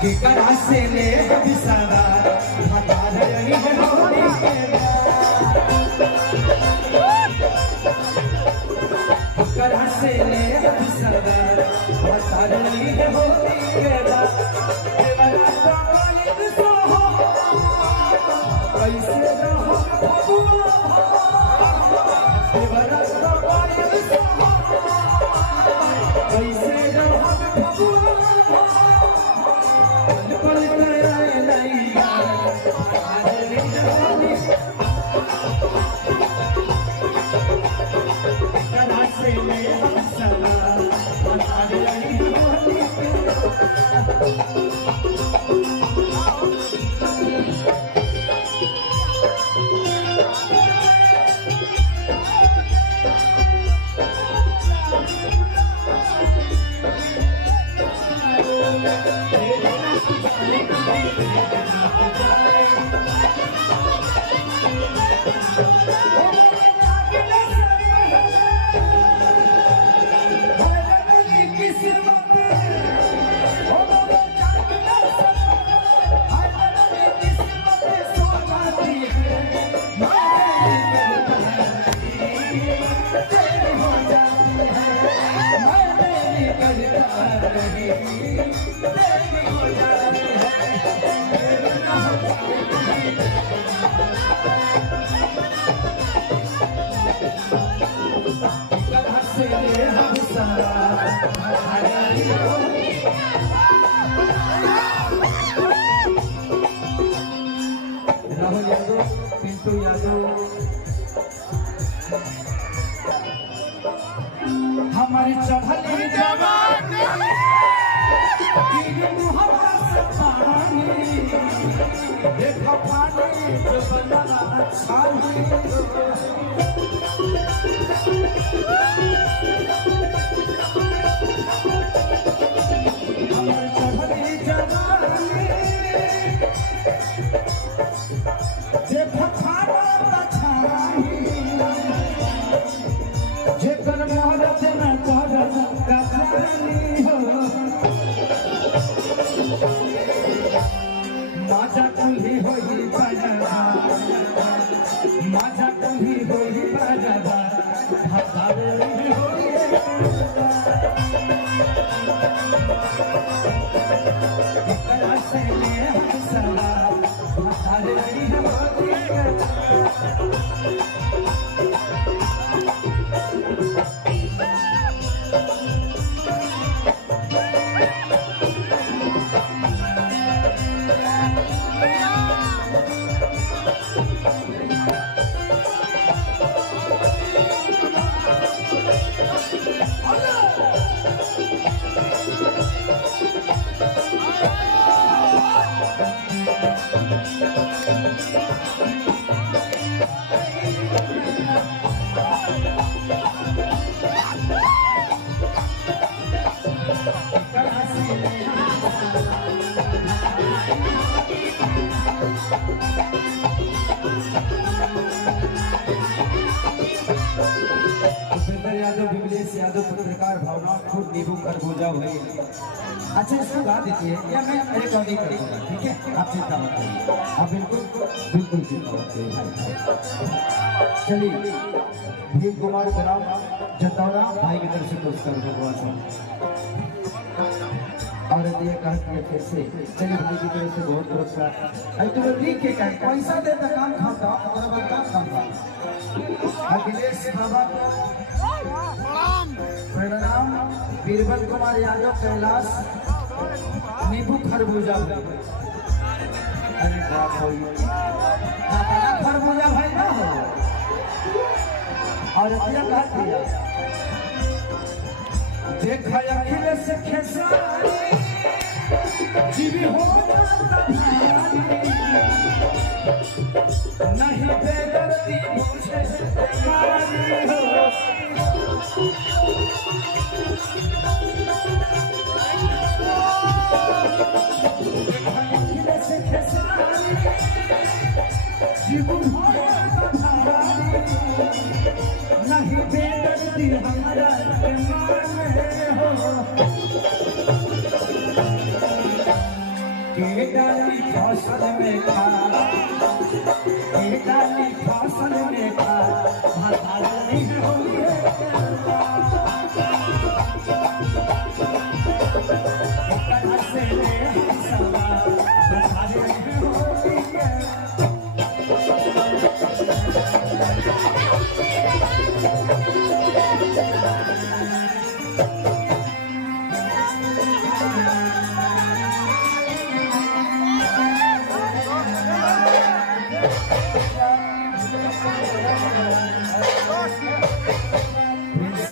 कि करा से ले बिसारा हटा रही है होली के करा से ले बिसारा हटा रही है होली के कैसे रहो कैसे रहो पल करा से ले बिसारा हटा रही है होली के राहुल यादव, पिंटू यादव, हमारी चढ़ली जवानी देखो पानी जो बनाना छानी यादव पत्रकार भावना खुद नींबू खरबूजा हुए। अच्छा इसको गा दीजिए या मैं रिकॉर्डिंग कर दूंगा, ठीक है? आप चिंता मत करिए, आप बिल्कुल बिल्कुल चिंता मत करिए। चलिए भीम कुमार ग्राम जतौरा भाई की तरफ से पुरस्कार भगवान और ये कहती है फिर से चलिए भाई की तरफ से बहुत पुरस्कार। अरे तुम्हें लिख के कह पैसा देता काम खाता और काम खाता अखिलेश बाबा प्रणाम। बीरबल कुमार यादव कैलाश नींबू खरबूजा अरे खरबूजा भाई ना हो और देखा अखिलेश खेसारी जीवी हो नहीं बेदर्दी मुझे नहीं बेदर्दी हमारा के डाली फसल में खा, के डाली फसल में खा, भाता नहीं होली है।